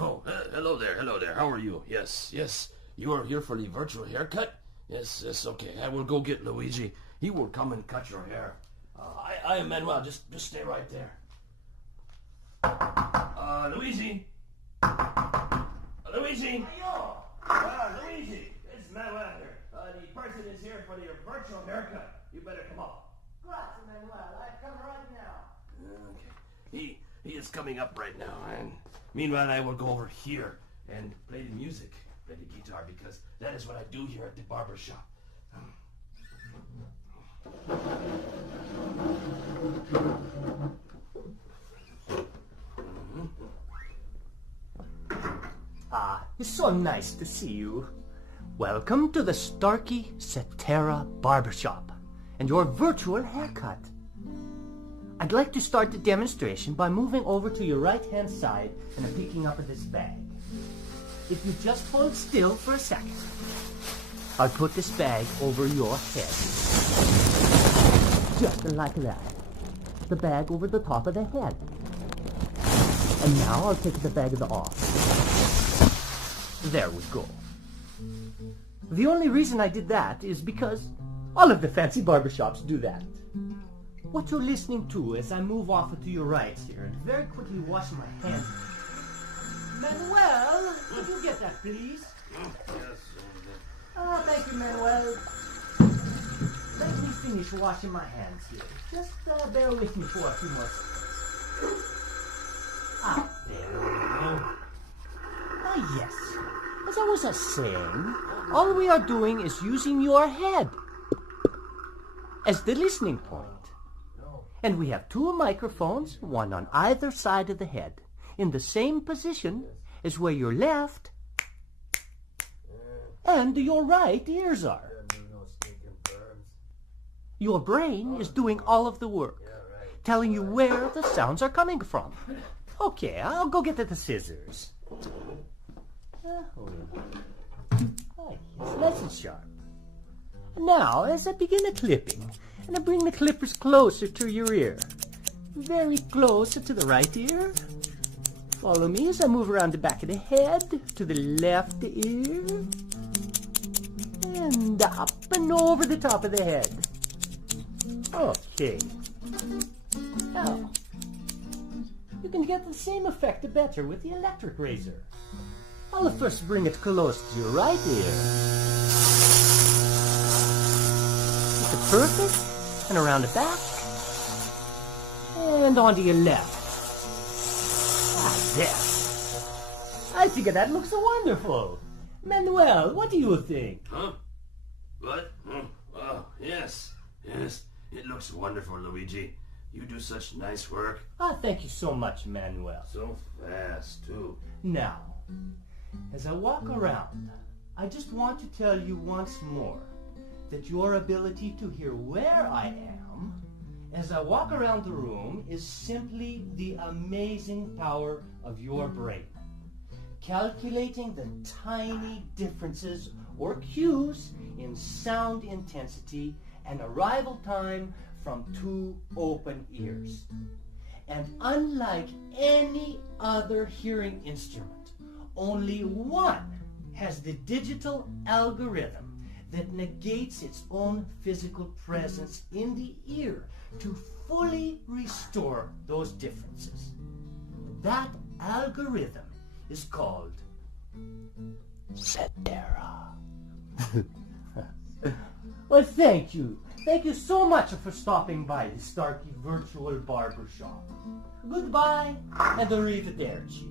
Oh, hello there. How are you? Yes. You are here for the virtual haircut? Yes, okay. I will go get Luigi. He will come and cut your hair. I am Manuel. Just stay right there. Luigi? Luigi? Luigi, it's Manuel here. The person is here for your virtual haircut. You better come up. Grazie, Manuel. I come right now. Okay. He is coming up right now, and meanwhile I will go over here and play the music, play the guitar, because that is what I do here at the barber shop. It's so nice to see you. Welcome to the Starkey Cetera Barbershop and your virtual haircut. I'd like to start the demonstration by moving over to your right-hand side and picking up this bag. If you just hold still for a second, I'll put this bag over your head. Just like that. The bag over the top of the head. And now I'll take the bag off. There we go. The only reason I did that is because all of the fancy barbershops do that. What you're listening to as I move off to your right here and very quickly wash my hands. Manuel, could you get that, please? Yes. Thank you, Manuel. Let me finish washing my hands here. Just bear with me for a few more seconds. There we go. Yes. As I was saying, all we are doing is using your head as the listening point. And we have two microphones, one on either side of the head, in the same position as where your left and your right ears are. Your brain is doing all of the work, telling you where the sounds are coming from. Okay, I'll go get the scissors. It's nice and sharp. Now, as I begin the clipping, and I bring the clippers closer to your ear, very close to the right ear. Follow me as I move around the back of the head to the left ear, and up and over the top of the head. Okay. Now, you can get the same effect better with the electric razor. I'll first bring it close to your right ear. It's perfect, and around the back, and onto your left. There. I think that looks wonderful. Manuel, what do you think? Huh? What? Oh, yes. It looks wonderful, Luigi. You do such nice work. Thank you so much, Manuel. So fast, too. Now, as I walk around, I just want to tell you once more that your ability to hear where I am as I walk around the room is simply the amazing power of your brain. Calculating the tiny differences or cues in sound intensity and arrival time from two open ears. And unlike any other hearing instrument, only one has the digital algorithm that negates its own physical presence in the ear to fully restore those differences. That algorithm is called Cetera. Well, thank you. Thank you so much for stopping by the Starkey Virtual Barbershop. Goodbye and arrivederci.